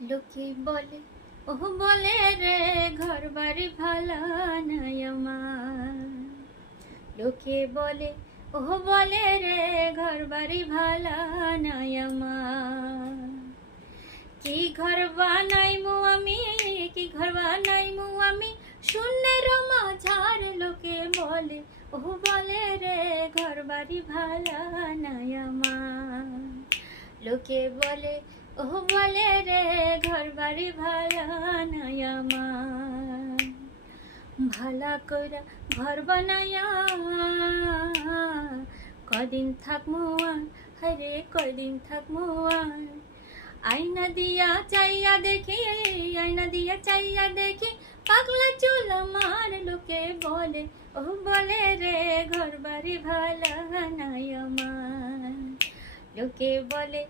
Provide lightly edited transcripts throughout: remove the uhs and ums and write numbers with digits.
লোকে বলে, ওহ বলে রে ঘর বাড়ি ভালা নাই আমার। লোকে বলে, ওহ বলে রে ঘর বাড়ি ভালা নাই আমার। কি ঘর বানাইমু আমি, কি ঘর বানাইমু আমি, শূন্যের মাঝার। লোকে বলে, ওহ বলে রে ঘর বাড়ি ভালা নাই আমার। লোকে বলে, ওহ বলে রে ঘর বাড়ি ভালা নাই আমার। ভালা কইরা ঘর বানাইয়া কদিন থাকমু আর, হরে কদিন থাকমু আর। আয়না দিয়া চাইয়া দেখি, আয়না দিয়া চাইয়া দেখি, পাগলা চুল আমার। লোকে বলে, ও বলে রে ঘর বাড়ি ভালা নাই আমার। লোকে বলে,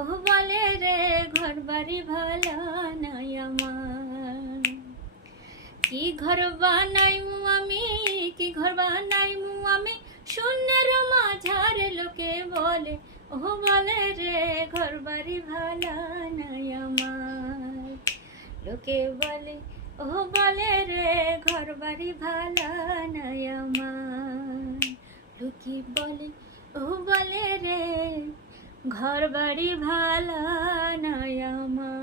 ও বলে রে ঘর বাড়ি ভালা নাই আমার। কি ঘর বানাইমু আমি, কি ঘর বানাইমু আমি, শূন্যের মাঝার। লোকে বলে, ও বলে রে ঘর বাড়ি ভালা নাই আমার। লোকে বলে, ও বলে রে ঘর বাড়ি ভালা নাই আমার। লোকে বলে, ও বলে রে ঘর বাড়ি ভালা নাই আমার।